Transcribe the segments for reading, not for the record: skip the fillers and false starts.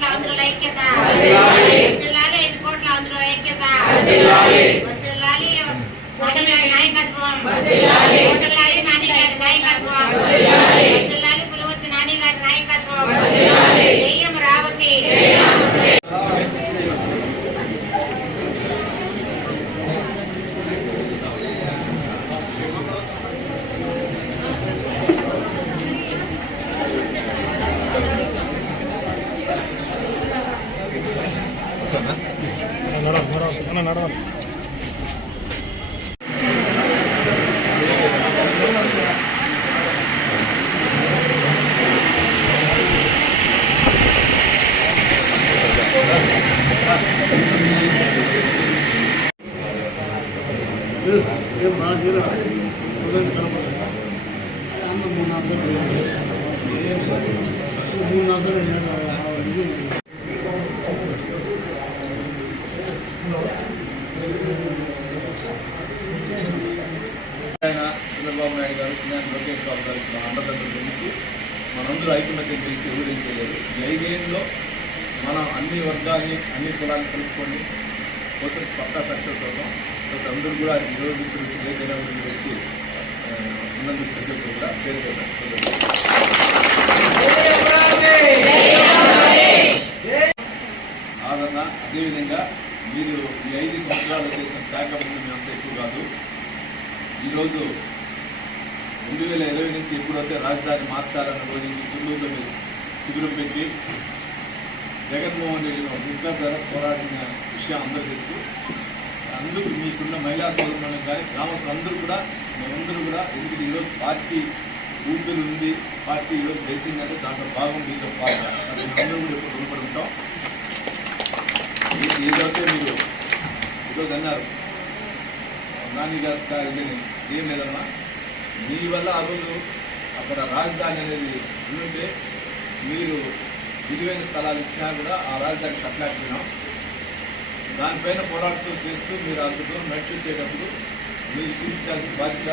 కోట్ల ఆంధ్రుల ఐక్యత, 5 కోట్ల ఆంధ్రుల ఐక్యత, నాయకత్వం, నాని గారి నాయకత్వం, పులివర్తి నాని గారి నాయకత్వం, అమరావతి. నడవాలి చంద్రబాబు నాయుడు గారు, లోకేష్ బాబు గారు మన అండదండలు మనందరూ ఐక్యమత్యం చేసి ఎవరు చేయలేదు. ఈ 5 ఏళ్ళలో మనం అన్ని వర్గాన్ని అన్ని కులాన్ని కలుపుకొని పోతే పక్కా సక్సెస్ అవుతాం. అందరూ కూడా ఈరోజు వచ్చి ఏదైనా వచ్చి ఉన్నందుకు ప్రజలకు కూడా పేరు ఆదరణ. అదేవిధంగా మీరు ఈ 5 సంవత్సరాలు చేసిన బ్యాకప్ అంత ఎక్కువ కాదు. ఈరోజు 2020 నుంచి ఎప్పుడైతే రాజధాని మార్చాలన్న రోజు నుంచి తుళ్ళూరులో మీరు శిబిరం పెట్టి జగన్మోహన్ రెడ్డిని ఇంకా ధర పోరాడిన విషయం అందరూ తెలుసు. అందుకు మీకున్న మహిళా సోదరులను కానీ గ్రామస్తులందరూ కూడా మేమందరూ కూడా ఎందుకు ఈరోజు పార్టీ ఊపిరి ఉంది, పార్టీ ఈరోజు గెలిచిందంటే దాంట్లో భాగం మీతో పాటు అందరూ కూడా ఇప్పుడు రుణపడి ఉంటాం. ఏదైతే మీరు ఈరోజు అన్నారు నాని గారు ఇదని ఏం లేదన్నా, మీ వల్ల ఆ రోజు అక్కడ రాజధాని అనేది ఉంటే మీరు విలువైన స్థలాలు ఇచ్చినా కూడా ఆ రాజధాని కట్టలేకపోయినాం. దానిపైన పోరాటం చేస్తూ మీరు అంత దూరం నడిచేటప్పుడు మీరు చూపించాల్సిన బాధ్యత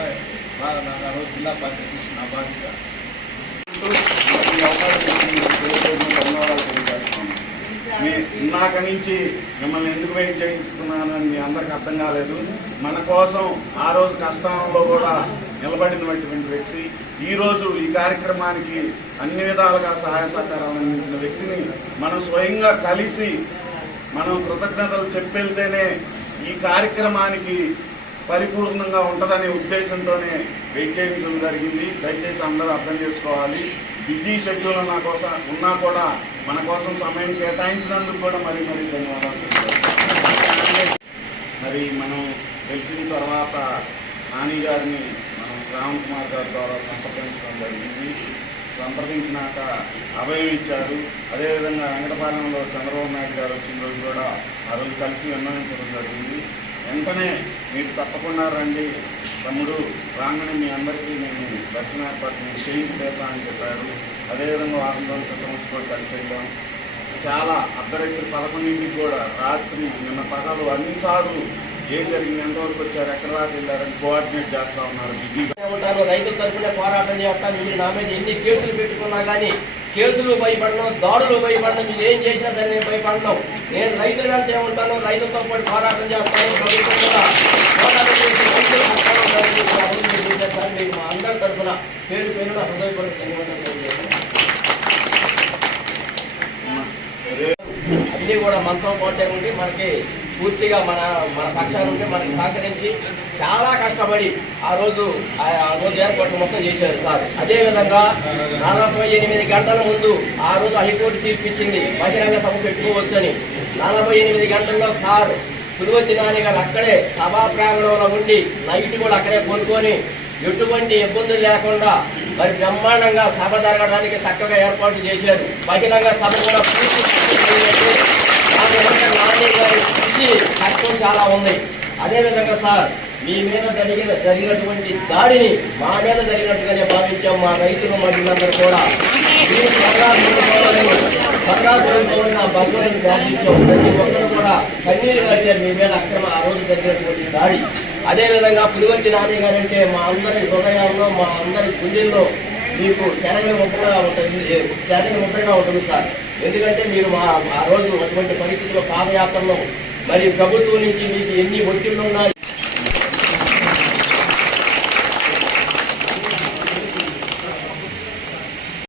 నాకు ఆ రోజు జిల్లా పార్టీ అధ్యక్షుడు నా బాధ్యత. ఇందాక నుంచి మిమ్మల్ని ఎందుకు వెయిట్ చేయిస్తున్నానని మీ అందరికి అర్థం కాలేదు. మన కోసం ఆ రోజు కష్టంలో కూడా నిలబడినటువంటి వ్యక్తి, ఈరోజు ఈ కార్యక్రమానికి అన్ని విధాలుగా సహాయ సహకారాలు అందించిన వ్యక్తిని మనం స్వయంగా కలిసి మనం కృతజ్ఞతలు చెప్పెళ్తేనే ఈ కార్యక్రమానికి పరిపూర్ణంగా ఉంటుందనే ఉద్దేశంతోనే వెయిట్ చేయించడం జరిగింది. దయచేసి అందరూ అర్థం చేసుకోవాలి. బిజీ షెడ్యూల్ నా కోసం ఉన్నా కూడా మన కోసం సమయం కేటాయించినందుకు కూడా మరీ ధన్యవాదాలు. మరి మనం తెలిసిన తర్వాత నాని గారిని మనం శ్రావణ్ కుమార్ గారి ద్వారా సంప్రదించడం జరిగింది. సంప్రదించినాక అభయం ఇచ్చారు. అదేవిధంగా వెంకటపాలెంలో చంద్రబాబు నాయుడు గారు వచ్చిన రోజు కూడా ఆ రోజు కలిసి విన్నవించడం జరిగింది. వెంటనే మీరు తప్పకుండా రండి తమ్ముడు, రాగానే మీ అందరికీ నేను దర్శన ఏర్పాటు నేను చేయించలేదా అని చెప్పారు. అదేవిధంగా వారం రోజుల క్రితం వచ్చి కూడా కలిసి వెళ్ళాం. చాలా అర్ధరాత్రి 11ంటికి కూడా రాత్రి నిన్న పగలు అన్నిసార్లు ఏం జరిగింది, ఎంతవరకు వచ్చారు, ఎక్కడ దాకా వెళ్ళారని కోఆర్డినేట్ చేస్తూ ఉన్నారు. బిజీగా ఉంటాను, రైతుల తరఫున పోరాటం చేస్తాను. మీరు నా మీద ఎన్ని కేసులు పెట్టుకున్నా కానీ కేసులు భయపడడం, దాడులు భయపడడం, మీరు ఏం చేసినా సరే నేను భయపడడం. నేను రైతుల వెంటే ఉంటాను, రైతులతో పాటు పోరాటం చేస్తాను. ప్రభుత్వం కూడా పోరాటం చేసి మా అందరి తరఫున పేరు పేరున హృదయపూర్వక ధన్యవాదాలు. అన్నీ కూడా మనతో పాటే ఉండి మనకి పూర్తిగా మన పక్షాలు ఉంటే మనకి సహకరించి చాలా కష్టపడి ఆ రోజు ఏర్పాట్లు మొత్తం చేశారు సార్. అదేవిధంగా 48 గంటల ముందు ఆ రోజు హైకోర్టు తీర్పిచ్చింది బహిరంగ సభ పెట్టుకోవచ్చని. 48 గంటల్లో సార్ పులివర్తి నాని గారు అక్కడే సభా ప్రాంగణంలో ఉండి నైట్ కూడా అక్కడే కొనుక్కొని ఎటువంటి ఇబ్బందులు లేకుండా మరి బ్రహ్మాండంగా సభ జరగడానికి చక్కగా ఏర్పాట్లు చేశారు. బహిరంగ సభ కూడా పూర్తి కష్టం చాలా ఉంది. అదేవిధంగా సార్ మీ మీద జరిగినటువంటి దాడిని మా మీద జరిగినట్టుగానే భావించాం. మా రైతులు మహిళలందరూ కూడా భగవాన్ని ప్రార్థించాం. ప్రతి ఒక్కరు కూడా కన్నీరు కట్టారు మీ మీద ఆ రోజు జరిగినటువంటి దాడి. అదేవిధంగా పులివర్తి నాని గారంటే మా అందరి హృదయాల్లో మా అందరి గుండెల్లో మీకు చెరగని ముద్రగా ఉంటుంది సార్. ఎందుకంటే మీరు ఆ రోజు అటువంటి పరిస్థితుల్లో పాదయాత్రలో మరి ప్రభుత్వం నుంచి మీకు ఎన్ని ఒత్తిళ్లు ఉన్నాయి